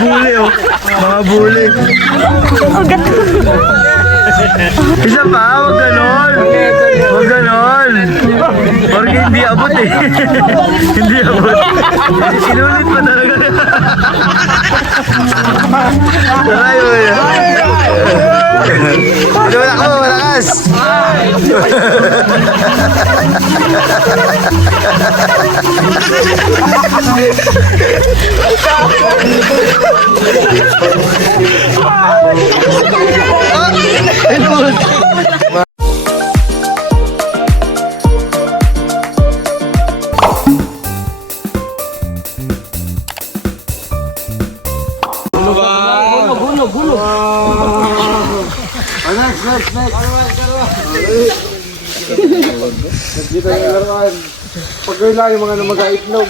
bully oh. Mga bully. Isa pa, wag ganon. Wag ganon. Porque hindi abot eh. Hindi abot. Inulit pa talaga. Taray mo yun. Inulit ako, malakas. Dito yung laruan. Pag kayo lang yung mga mag-aitlog.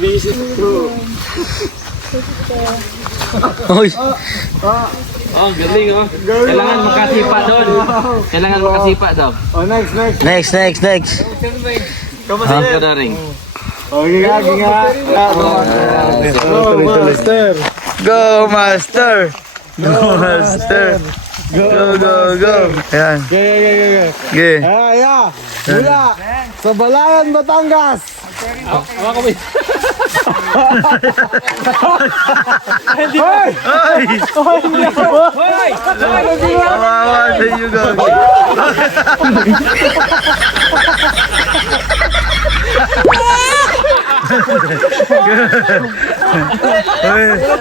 Visit through. Oy. Oh, galing oh. Kailangan makasipa doon. Kailangan makasipa daw. Oh, next. Next. Kamusta na rin? Oh, ginga. Go, master. Go, master. Go. Ayan. Okay. Mula sa Balayan, Batangas. Ay! Kawawa sa inyo, Gagi.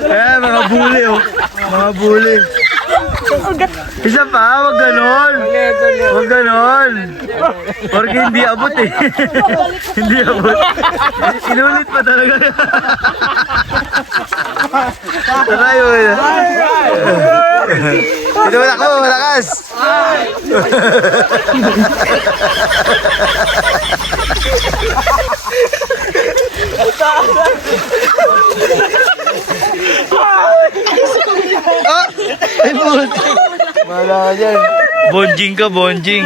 Ayan, mga bully oh. Mga bully. Isa pa, wag ganon. Wag ganon. Porque hindi abot eh. Hindi abot. Inulit pa talaga. Taray mo yun. Inulit ako, malakas. Ay, buti. Wala ka dyan. Bonjing ka, bonjing.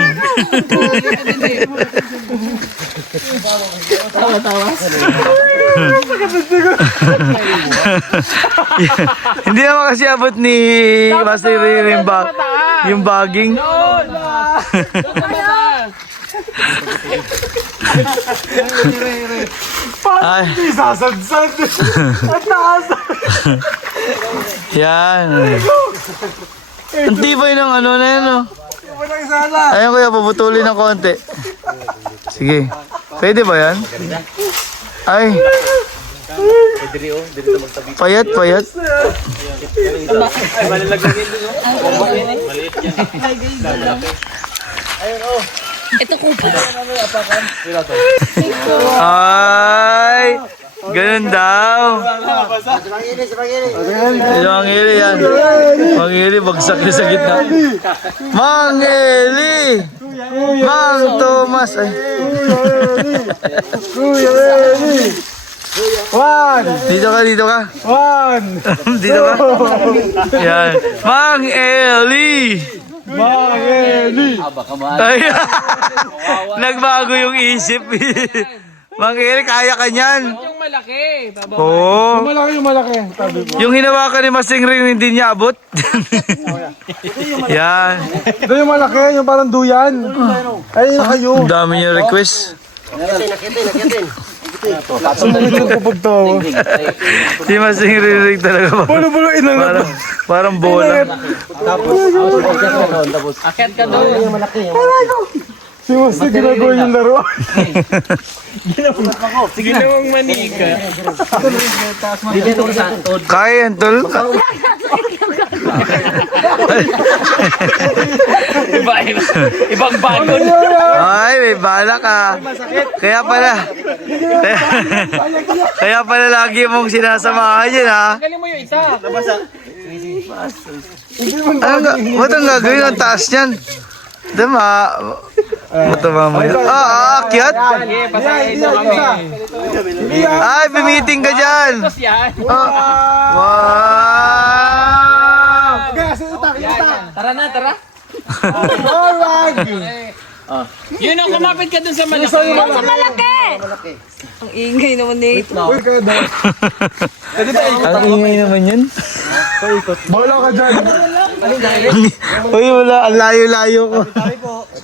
Hindi naman kasi abot ni Master Ray yung bagging. Ay. Sasadsad. At taas. Yan. Ang tibay ng ano na yan, oh. Walang sala. Ayun kuya, puputulin ng konti. Sige. Pwede ba yan? Ay. Payat. Ito ko pa. Ay. Ganun daw. Mangili yan. Mangili, bagsak niya sa gitna. Mangili! Mang Thomas. Ay. Kuya Eli. One. Dito ka. Dito ka. Yan. Mang Eli! Mang Eli. Ay. Nagbago yung isip. Mang Eli, kaya ka niyan. Yung malaki. Oo. Yung malaki. Tabi mo. Yung hinawakan ni Masing Ring hindi niya abot. Yan. Ito yung malaki, yung parang duyan. Ay, yung kayo. Ang dami niya request. Sumunod yung pupugtawa. Si Masing Ring talaga. Bulo-bulo inangat. Parang bola. Akyat ka doon. Si Master ginagawa yung laro. Sige namang manika. Kaya yan, tol. Ibang bagon. Ay, may bala ka. Kaya pala lagi mong sinasamahan yun, ha? Galing mo yung isa. Ba't ang gagawin ang taas niyan? Dama. Ba't mamaya? Aakyat? Sige, pasahin mo kami. Ay, bimiting ka dyan. Tapos yan. Wow! Tara na, tara. Alright. Yun ang kumapit ka dun sa malaki. Sa malaki! Ang ingay naman nito. Uy, kada. Ang ingay naman yan. Bahala ka dyan. Uy, wala. Ang layo-layo ko.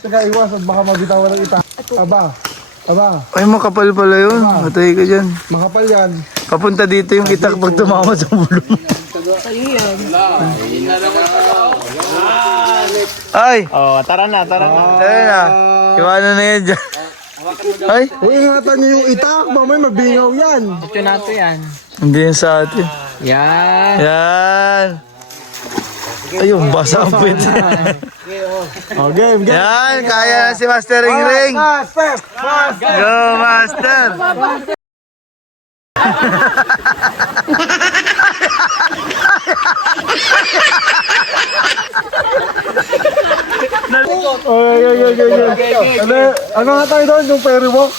Teka, iwasan. Baka mabitawan ng ita. Aba. Ay, makapal pala yun. Matay ka dyan. Makapal yan. Papunta dito yung itak pag tumama sa bulong. Ay! Tara na. Tara na. Iwanan na yan dyan. Ay! Iingatan niyo yung itak. Mamay mabingaw yan. Ito nato yan. Hindi yan sa atin. Yan. Yan! Ayun, basa ang pwede. Oh, game. Yan! Kaya na si Master Ring Ring. Master. Go, Master! Ano nga tayo doon? Yung ferry walk?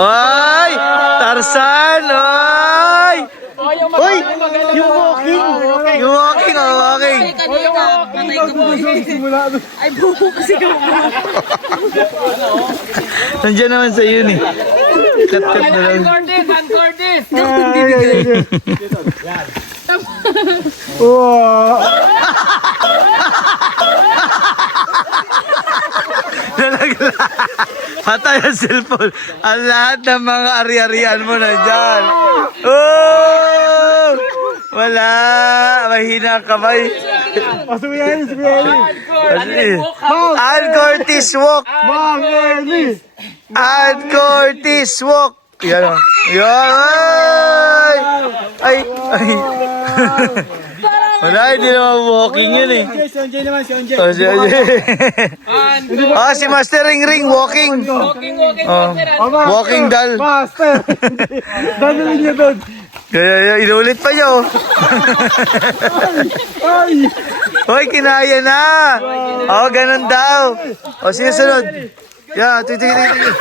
Ay! Tarsan! Ay! Uy! Yung walking! Yung walking, oh, walking! Kanina, patay ko mo. Ay, buko kasi ka mo. Nandiyan naman sa yun eh. Cut-cut na lang. Wow. Nalagla. Patay ang cellphone. Ang lahat ng mga ari-arian mo na dyan. Oh! Wala. Mahina ang kamay. Pasuyahin, suyahin. Al Cortis walk. Mang Ernie. Al Cortis walk. Yan o. Yan. Ay. Ay. Wala, hindi naman walking yun eh. Si Onjay naman, si Onjay. Oh, si Master Ring Ring walking. Oh, walking dal. Master. Dadalhin niya doon. Kaya inulit pa niya oh. Ay. Hoy, kinaya na. Oh, ganun daw. O, sinusunod. Yeah, titigil.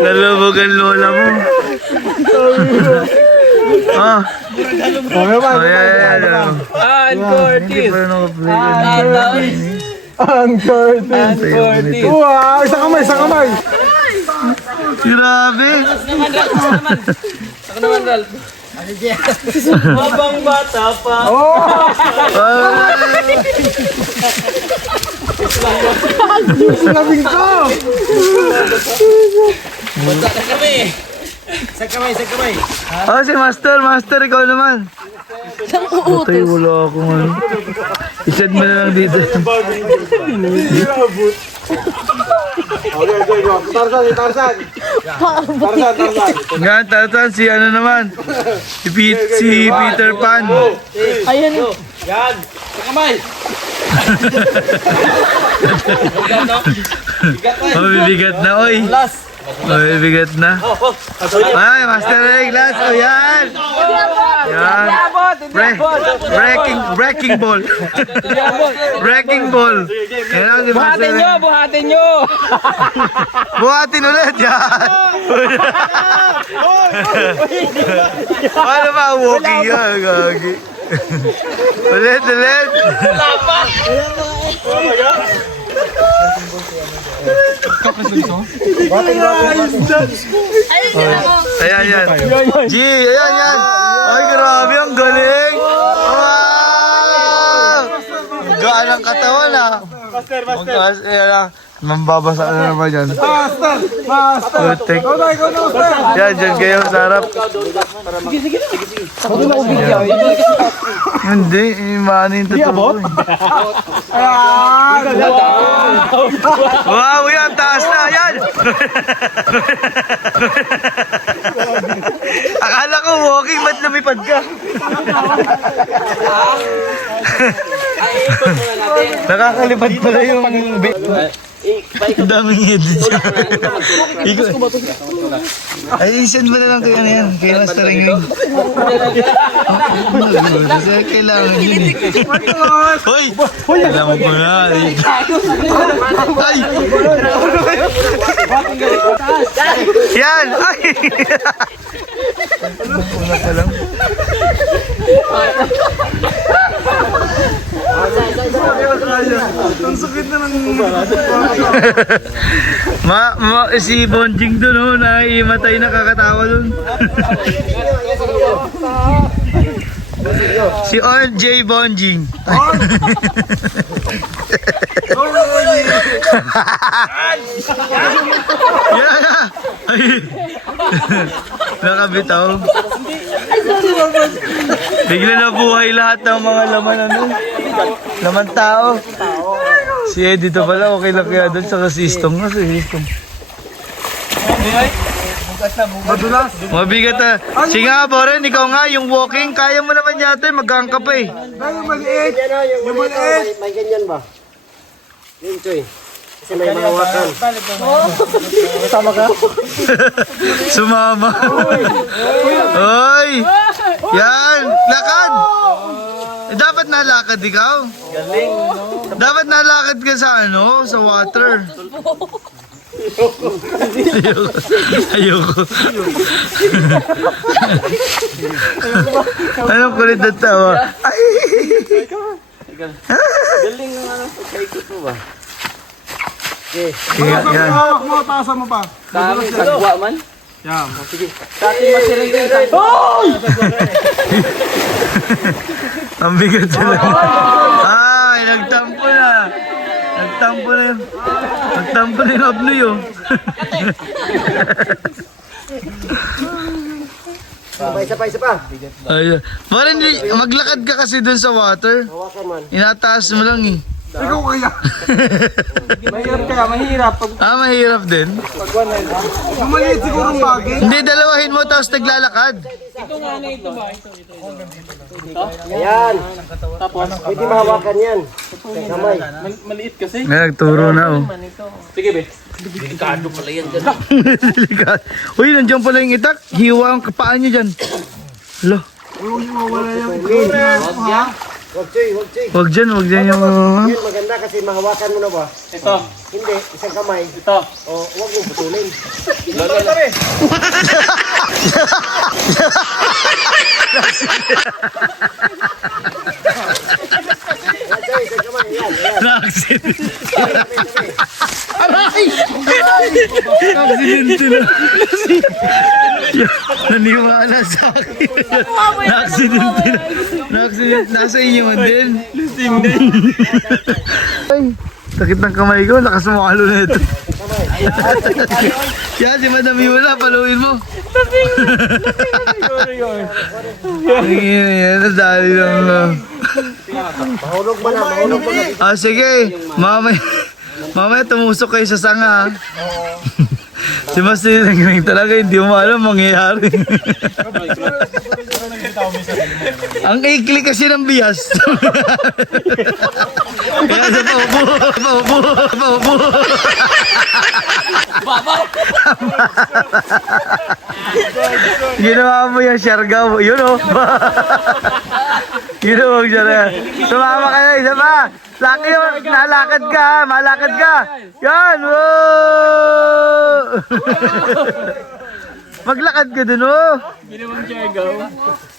Nalubog ang lola mo. Ah. Oh, yeah. Ang Cortis. Ang Curtis. Wow, isang kamay. Grabe. Ako naman, Ralph. Habang bata pa. Labing ko. Sa kamay. Oh, si Master, ikaw naman. Patay, wala akong ano. I-send mo na lang dito. Tarsan. Nga, tatan, si ano naman. Si Peter Pan. Ayan. Yan. Sa kamay. Oh, bibigat na, oy. Oh, bibigat na. Ay, Master Ring, last. Oh, yan. Yan. Breaking ball. Breaking ball. Yan ang si Master Ring. Buhatin nyo. Buhatin ulit, yan. Paano ba ang walking yan? Gagi. Ulit. Ayun, Ayan. G, ayan. Ay, grabe, ang galing. Wow! Gaan ang katawan, ah. Master. Ayan, ah. Mambabasa na naman yan. Master. Putik. Ikaw na, Master. Yan, dyan kayo sa harap. Hindi, imano yung totoo. Ayan. Wow, yan, taas na, yan. Akala ko walking, ba't lumipad ka? Nakakalipad pala yung... Ang daming edit siya. Ay, send mo na lang kayo na yan. Kay Master Ring Ring. Kasi kailangan yun eh. Hoy! Kailangan ko na. Ay! Yan! Ay! Una pa lang. sakit na ng... Si Bonjing dun, oh, naimatay na kakatawa dun. Si RJ Bonjing. Yan na! Ay. Nakabitaw. Bigla na buhay lahat ng mga laman laman tao. Si Eddie to pala, okay lang kaya doon sa sistong. Nasa sistong. Madulas. Mabigat na. Sige nga, Boren, ikaw nga, yung walking, kaya mo naman yata, magkang ka pa eh. Yung maliit. Yung maliit. May ganyan ba? Yun, Choy. Kasi may mahawakan. Sumama. Hoy! Yan! Lakad! Dapat nalakad ikaw. Galing. Dapat nalakad ka sa sa water. Ayoko. Anong kulit na tawa? Ay! Galing ng pagkaikot mo ba? Yan. Hawak mo, taasan mo pa. Sa amin, sagwa man. Yan. Sa atin masiring rin tayo. Ang bigat sila. Ay, nagtampo na. Nagtampo na yung... Nagtampo na yung abnoy, oh. Isa pa. Ayun. Parang maglakad ka kasi dun sa water. Hawakan man. Inataas mo lang eh. Ikaw kaya. Mahirap kaya, mahirap. Mahirap din. Yung maliit siguro ang bagay. Hindi, dalawahin mo tapos naglalakad. Ayan. Tapos, pwede mahawakan yan. Kamay. Maliit kasi. Nagturo na, oh. Sige, be. Delikado pala yan dyan. Delikado. Uy, nandiyan pala yung itak. Hiwa ang kapaan niya dyan. Hala. Uy, mawala yung Huwag yan. Huwag, Choy. Wag dyan yung... Yun, maganda kasi mahawakan mo na ba? Ito. Hindi, isang kamay. Ito. O, huwag mo putulin. Yan, Choy, isang kamay. Yan. Na-accident. Aray! Na-accident na. Naniwala sa akin. Na-accident na. Na-accident. Nasa inyo din. Ay, sakit ng kamay ko. Lakas mo kalo na ito. Yan, si Madam Yola, paluin mo. Yan, nadali lang. Mahulog mo na. Sige. Mamaya tumusok kayo sa sanga. Si Master Ring talaga, hindi mo alam mangyayari. Ang ikli kasi ng bias. Kaya sa paupo. Ginawa mo yung siargaw. Yun, oh. Ginawa mo siya. Sumama ka na, isa pa. Laki yun, nalakad ka, malakad ka. Yan, wow! Maglakad ka dun, oh.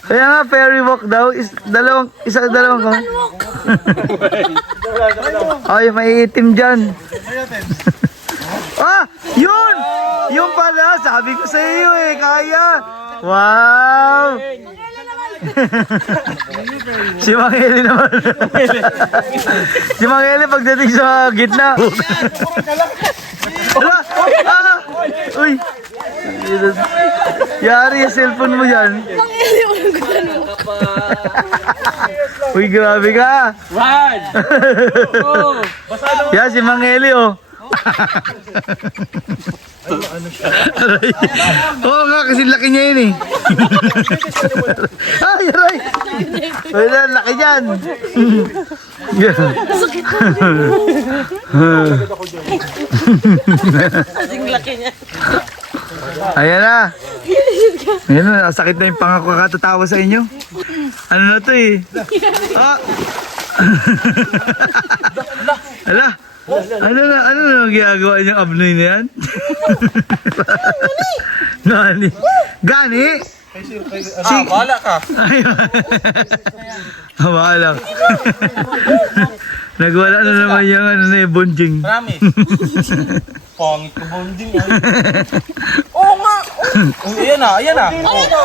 Kaya nga, fairy walk daw. Dalawang ka. Ay, may itim dyan. Yun! Yung pala, sabi ko sa iyo eh, kaya. Wow! Si Mang Eli naman. Si Mang Eli pagdating sa gitna. Uy! Yari yung cellphone mo dyan. Uy, grabe ka. Run! Yan, si Mang Eli, oh. Oo nga, kasi laki niya yun eh. Ay, aray! Wala, laki niyan. Kasing laki niya. Ayan na. Ayan na, sakit na yung pangako katatawa sa inyo. Ano na to eh? Ala? Ano na ginagawa niyang abnoy na yan? Gani? Gani? Wala ka. Wala. Nagwala na naman yung ano na yung bonjing. Marami. Pangit ka bonding. Oo nga. Ayan na.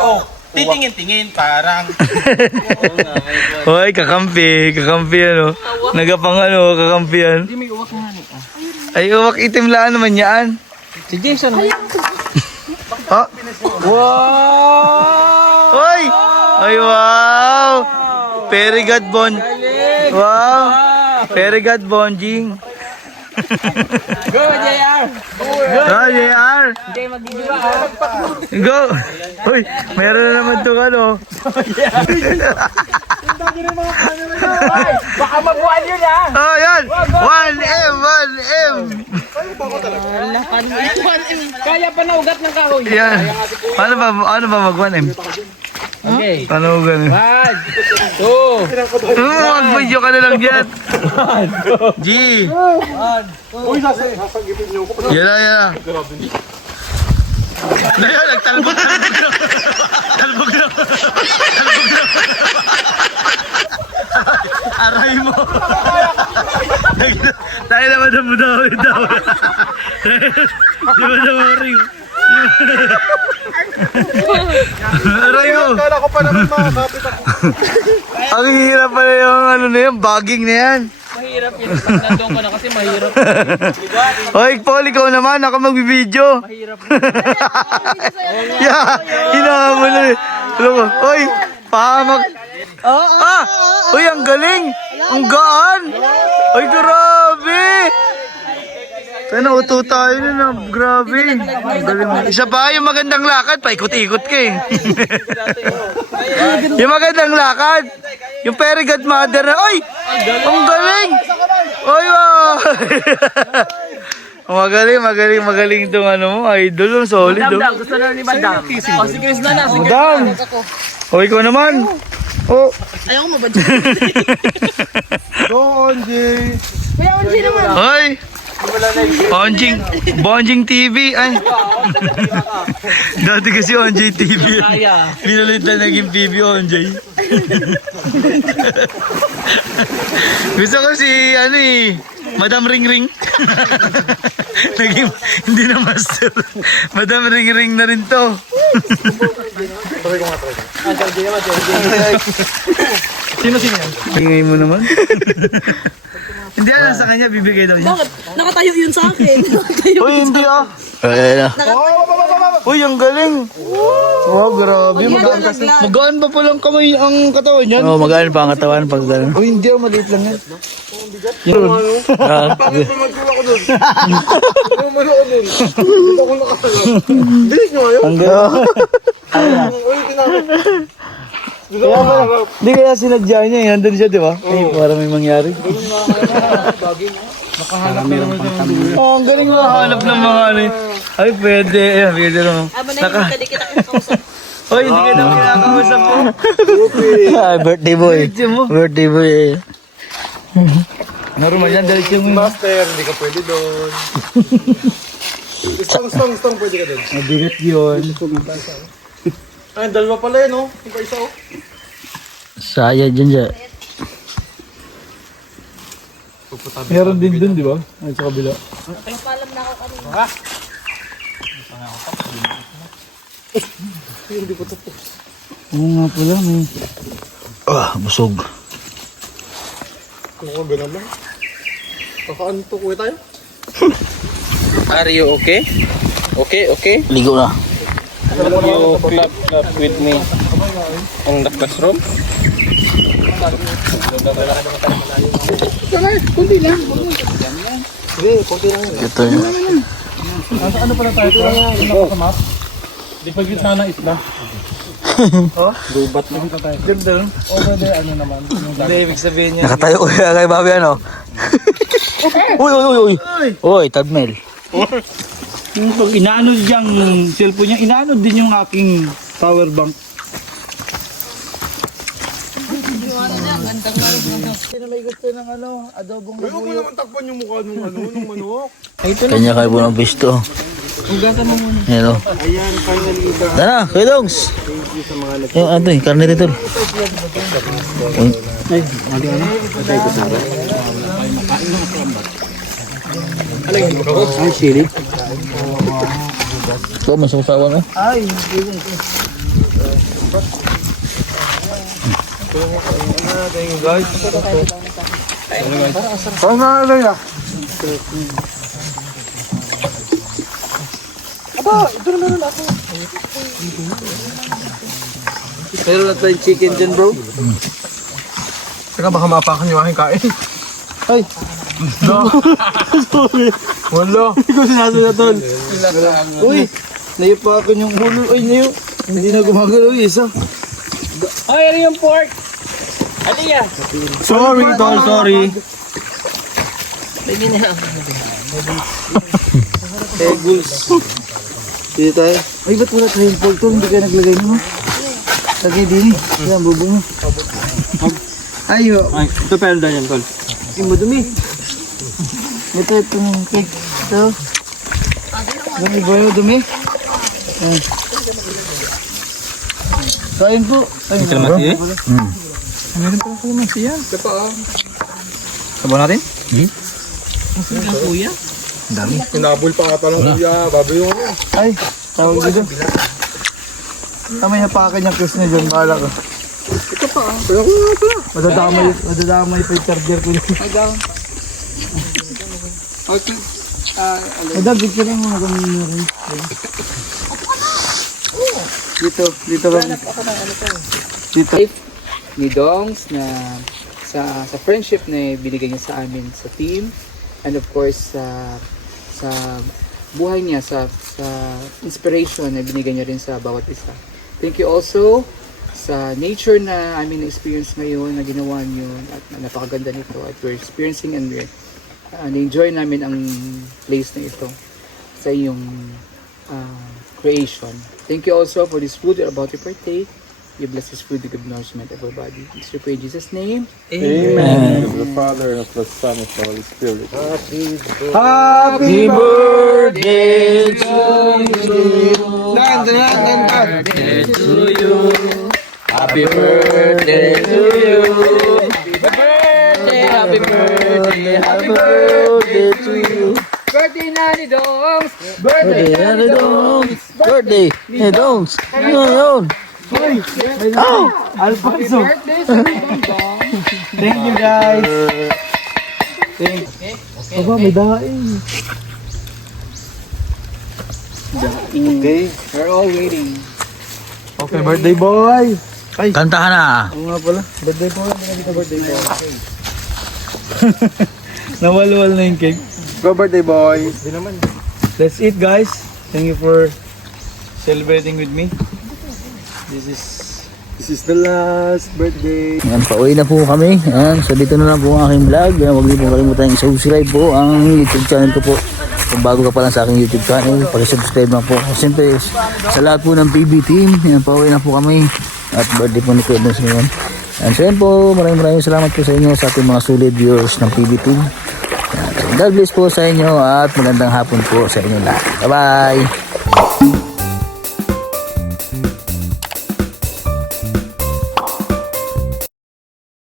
Oh. Titingin-tingin, parang. Hoy, kakampi ano. Nagapang ano, kakampi yan. Hindi may uwak nga. Ay, uwak itim lang naman yan. Si Jason. Oh. Wow! Hoy! Ay, wow! Very good, Bon. Wow! Very good, Bonjing. Go, JR! Go, JR! Hindi mag-video Go! Uy, meron na naman itong ano. Baka mabuhan yun Oh, yan! 1M, 1M! Kaya pa naugat ng kahoy. Yan. Paano ba mag-1M? Okay. Paano mo ganun? 1, 2, Mag-video ka na lang dyan. G! Uy, sasagipin niyo ko. Yan na. Ngayon, nagtalbog na. Talbog na. Aray mo. Tayo naman na daw. Di ba na maring? Aray mo. Kala ko pa naman makakapit ako. Ang hirap pala yung ano na yan, bagging na yan. mahirap yun. Pag nandun ko na kasi mahirap. Hoy, Paul, ikaw naman, ako magbibideo. Mahirap. Yeah, hinahan mo na eh. Alam mo, hoy, pahamak. Ah! Uy, ang galing! Ang gaan! Uy, grabe! Kaya nauto tayo nun ah. Grabe. Ang galing mo. Isa pa, yung magandang lakad, paikot-ikot ka eh. Yung magandang lakad. Yung very good mother na, oy! Ang galing! Oy, wow! Magaling itong ano mo, idol, solid. Madam, gusto na ni Madam. O, si Chris na. Madam! O, ikaw naman. Oh. Ayaw mo ba dyan? Go, Onji. Kuya Onji naman. Hoy! Bonjing TV. Ay. Dati kasi Onjay TV. Pinalitan naging PB Onjay. Gusto ko si ano eh, Madam Ring Ring. Naging hindi na master. Madam Ring Ring na rin to. Sino yan? Ingay mo naman. Hindi alam sa kanya, bibigay daw niya. Bakit? Nakatayo yun sa akin. Nakatayo. Uy, hindi ah. Uy, ang galing. Wow, grabe. Magaan pa palang kamay ang katawan niyan. Oo, magaan pa ang katawan pag gano'n. Uy, hindi ah, maliit lang yan. Bakit ba magkula ko dun? Naman ako dun. Dito ako nakasagot. Bilis nyo ngayon. Ang galing. Uy, tinapit. Hindi kaya sinadya niya eh. Nandun siya, di ba? Ay, para may mangyari. Oh, ang galing makahanap ng mga ano eh. Ay, pwede. Pwede naman. Aba na yung kadikit ako kausap. Hoy, hindi ka na pinakausap mo. Ay, birthday boy. Birthday boy eh. Normal yan, dahil yung Master, hindi ka pwede doon. Stong, pwede ka doon. mabigat yun. Ay, dalawa pala yun, oh. Yung pa isa, oh. Saya dyan dyan. Meron din dun, di ba? Ay, sa kabila. Palam na ako kanina. Oo nga pala, may... Busog. Ano ka, ganun lang? Kakaantok, uwi tayo? Are you okay? Okay? Ligo na. You clap with me on the classroom? Ito yun. Ano pala tayo? Ito lang yung map. Di pa gitna ng isla. Gubat na. Ganda nun. O pwede, ano naman. Hindi, ibig sabihin niya. Nakatayo ko kay Bobby ano. Uy. Uy, Tadmel. Yung pag inaano diyang cellphone niya, inaano din yung aking power bank. Sino may gusto ng ano, adobong Huwag mo naman takpan yung mukha nung ano, nung manok. Kanya kayo po ng bisto. Ayan o. Tara, Kuya Dongs. Yung ano eh, karne dito. Uy. Ay, sili. Ito, may susawan o. Parang naalala ya. Meron na tayong chicken dyan, bro. Teka, baka mapakan yung aking kain. Ay! No! Sorry! Wala! Hindi ko sinasadya, tol. Uy! Naipakan yung ulo. Ay, nayo. Hindi na gumagalaw yung isa. Ay, ano yung pork? Aliya! Sorry, tol, sorry. Eggles. Dito tayo. Ay, ba't wala tayong pork, tol? Hindi ka naglagay mo. Lagay din eh. Yan, bubo mo. Ayo. Ay, ito pero dyan, tol. Yung madumi. Ito itong cake. Ito. Dumi ba yung dumi? Ayan. Kain po. Ay, Kalamati eh? meron pa ako naman siya. Ito pa ah. Sabaw natin? Pinabol pa ata ng kuya. Baboy yung ano. Ay, tawag dito. Tama yung pakin yung case niya dyan. Bahala ka. Ito pa ah. Kaya ko nga pala. Madadamay pa yung charger ko. Okay. Madam, picture mo na kami rin. Dito kami. Dito. Ni Dongs na sa friendship na binigay niya sa amin sa team, and of course sa buhay niya, sa inspiration na binigay niya rin sa bawat isa. Thank you also sa nature na aming na-experience ngayon, na ginawa niyo at napakaganda nito, at we're experiencing and we're na-enjoy namin ang place na ito sa iyong creation. Thank you also for this food about your birthday. You bless this food to give nourishment of our body. It's your pray in Jesus' name. Amen. Of the Father, and of the Son, and of the Holy Spirit. Happy birthday to you. Happy birthday to you. Happy birthday, happy birthday to you. Birthday na ni Dongs! Birthday, ano Dongs? Birthday, ni Dongs. Ano yun? Oh! Alfonso! Birthday sa Dongs! Thank you, guys. Aba, may daing. Okay. We're all waiting. Okay, birthday boy. Ay, Kantahan na. oo nga pala. Birthday boy. Hindi ka birthday boy. Nawalwal na yung cake. Go birthday boy. Let's eat, guys. Thank you for celebrating with me. This is the last birthday. Ayan, pauwi na po kami. Ayan, so dito na lang po ang aking vlog. Ayan, huwag niyo po kalimutan i-subscribe po ang YouTube channel ko po. Kung bago ka pa lang sa aking YouTube channel, pag-subscribe lang po. Siyempre, sa lahat po ng PB team, ayan, pauwi na po kami. At birthday po ni Kuya Dongs ngayon. And so yan po, maraming salamat po sa inyo, sa ating mga solid viewers ng PB team. Ayan, God bless po sa inyo at magandang hapon po sa inyo lahat. Bye-bye!